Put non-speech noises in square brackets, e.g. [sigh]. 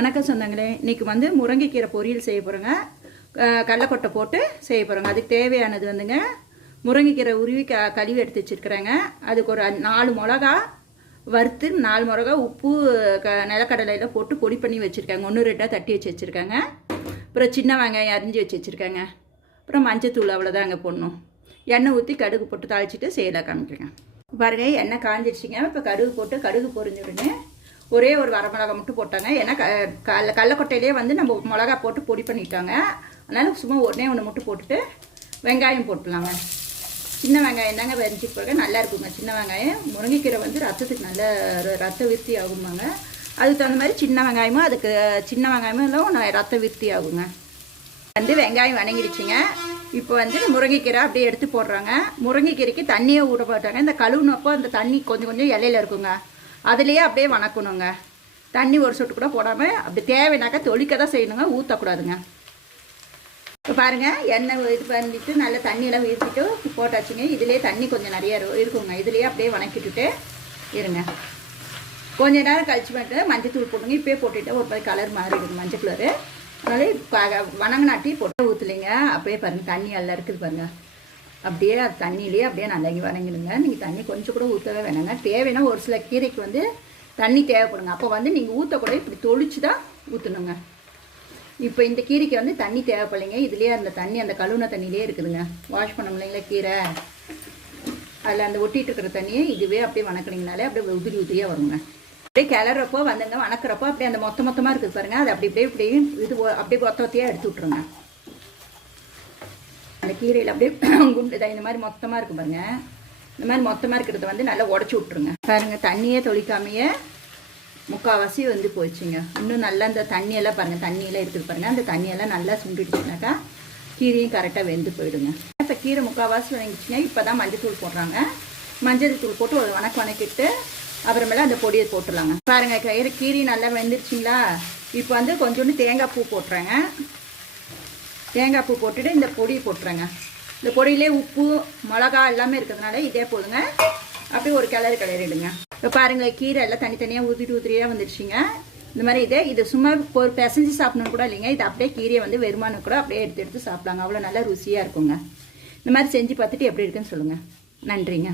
வணக்கம் சொந்தங்களே இன்னைக்கு வந்து முருங்கைக்கீரை பொரியல் செய்ய போகிறோங்க கடலக்கொட்டை போட்டு செய்ய போகிறோங்க அதுக்கு தேவையானது வந்துங்க முருங்கைக்கீரை உருவி க கழுவி எடுத்து வச்சுருக்குறேங்க. அதுக்கு ஒரு நாலு மிளகா வறுத்து நாலு மிளகா உப்பு க நிலக்கடலையில் போட்டு பொடி பண்ணி வச்சுருக்காங்க. ஒன்று ரெண்டாக தட்டி வச்சு வச்சுருக்காங்க. அப்புறம் சின்ன வெங்காயம் அரிஞ்சு வச்சு வச்சுருக்காங்க. அப்புறம் மஞ்சத்தூள் அவ்வளோதாங்க போடணும். எண்ணெய் ஊற்றி கடுகு போட்டு தாளிச்சிட்டு செய்யலாம் காமிக்கிறேங்க. பாருங்க எண்ணெய் காஞ்சிடுச்சிங்க இப்போ கடுகு போட்டு கடுகு பொரிஞ்ச ஒரே ஒரு வரமிளகா மட்டும் போட்டாங்க. ஏன்னா க கடல கடலக்கொட்டையிலே வந்து நம்ம மிளகா போட்டு பொடி பண்ணிட்டாங்க. அதனால் சும்மா ஒன்றே ஒன்று மட்டும் போட்டுட்டு வெங்காயம் போட்டுலாங்க சின்ன வெங்காயம் தாங்க வெறிஞ்சி போடுங்க நல்லா இருக்குங்க சின்ன வெங்காயம். முருங்கைக்கீரை வந்து ரத்தத்துக்கு நல்ல ர- ரத்த விருத்தி ஆகுமாங்க. அதுக்கு தகுந்த மாதிரி சின்ன வெங்காயமும் அதுக்கு சின்ன வெங்காயமும் ரத்த விருத்தி ஆகுங்க. வந்து வெங்காயம் வணங்கிடுச்சுங்க. இப்போ வந்து முருங்கைக்கீரை அப்படியே எடுத்து போடுறாங்க. முருங்கைக்கீரைக்கு தண்ணியை ஊற போட்டாங்க. இந்த கழுவுனப்போ அந்த தண்ணி கொஞ்சம் கொஞ்சம் இலையில இருக்குங்க. அதுலேயே அப்படியே வணக்கணுங்க. தண்ணி ஒரு சொட்டு கூட போடாமல் அப்படி தேவைனாக்கா தொளிக்க தான் செய்யணுங்க ஊற்றக்கூடாதுங்க இப்போ பாருங்கள் எண்ணெய் இது பண்ணிட்டு நல்லா தண்ணியெல்லாம் ஊற்றிட்டு போட்டாச்சுங்க. இதுலேயே தண்ணி கொஞ்சம் நிறையா இருக்குங்க. இதுலேயே அப்படியே வணக்கிட்டுட்டு இருங்க. கொஞ்ச நேரம் கழிச்சு பண்ணிட்டு மஞ்சத்தூள் போட்டுங்க இப்போயே போட்டுட்டு ஒரு மாதிரி கலர் மாறிடுங்க மஞ்சள் கலரு அதனால வணங்கினாட்டி போட்டு ஊற்றுலிங்க அப்படியே பாருங்கள் தண்ணி எல்லாம் இருக்குது பாருங்கள் அப்படியே அது அப்படியே நல்லா வணங்கிடுங்க நீங்கள் தண்ணி கொஞ்சம் கூட ஊற்றவே வேணாங்க. தேவைன்னா ஒரு சில கீரைக்கு வந்து தண்ணி தேவைப்படுங்க. அப்போ வந்து நீங்கள் ஊற்றக்கூட இப்படி தொளிச்சு தான் ஊற்றணுங்க இப்போ இந்த கீரைக்கு வந்து தண்ணி தேவைப்படலைங்க. இதுலேயே அந்த தண்ணி அந்த கழுவுன தண்ணியிலே இருக்குதுங்க. வாஷ் பண்ண முடியலைங்களா கீரை? அதில் அந்த ஒட்டிகிட்டு இருக்கிற தண்ணியை இதுவே அப்படியே வணக்கினீங்கனாலே அப்படியே உதிரி உதிரியாக வருங்க. அப்படியே கிளறப்போ வந்துங்க வணக்கிறப்போ அப்படியே அந்த மொத்த மொத்தமாக இருக்குது பாருங்க. அது அப்படி அப்படியே இப்படியே இது அப்படியே மொத்த மொத்தையாக எடுத்து விட்ருங்க அந்த கீரையில் அப்படியே [clears throat] குண்டு இதா இந்த மாதிரி மொத்தமாக இருக்கும் பாருங்கள் இந்த மாதிரி மொத்தமாக இருக்கிறத வந்து நல்லா உடச்சி விட்ருங்க பாருங்க தண்ணியே தொளிக்காமையே முக்கால்வாசி வந்து போச்சுங்க இன்னும் நல்லா இந்த தண்ணியெல்லாம் பாருங்கள் தண்ணியெல்லாம் இருக்குது பாருங்கள் அந்த தண்ணியெல்லாம் நல்லா சுண்டிடுச்சுனாக்கா கீரையும் கரெக்டாக வெந்து போயிடுங்க. இப்போ கீரை முக்கால்வாசி வதங்கிச்சுங்க இப்போ தான் மஞ்சள் தூள் போடுறாங்க. மஞ்சள் தூள் போட்டு ஒரு வணக்கம் வணக்கிட்டு அப்புறமேல அந்த பொடியை போட்டுடலாங்க. பாருங்க கயிறு கீரை நல்லா வெந்துருச்சுங்களா? இப்போ வந்து கொஞ்சோண்டு தேங்காய் பூ போட்டுறேங்க. தேங்காய் பூ போட்டுட்டு இந்த பொடியை போட்டுறேங்க. இந்த பொடியிலே உப்பு மிளகா எல்லாமே இருக்கிறதுனால இதே போதுங்க. அப்படியே ஒரு கிளறு கிளறிடுங்க. இப்போ பாருங்கள் கீரை எல்லாம் தனித்தனியாக ஊற்றிட்டு ஊற்றியாக வந்துடுச்சிங்க. இந்த மாதிரி இதே இது சும்மா ஒரு பிசைஞ்சு சாப்பிடணும் கூட இல்லைங்க. இது அப்படியே கீரையை வந்து வெறுமானு கூட அப்படியே எடுத்து எடுத்து சாப்பிடலாங்க. அவ்வளோ நல்லா ருசியாக இருக்குங்க. இந்த மாதிரி செஞ்சு பார்த்துட்டு எப்படி இருக்குன்னு சொல்லுங்கள் நன்றிங்க.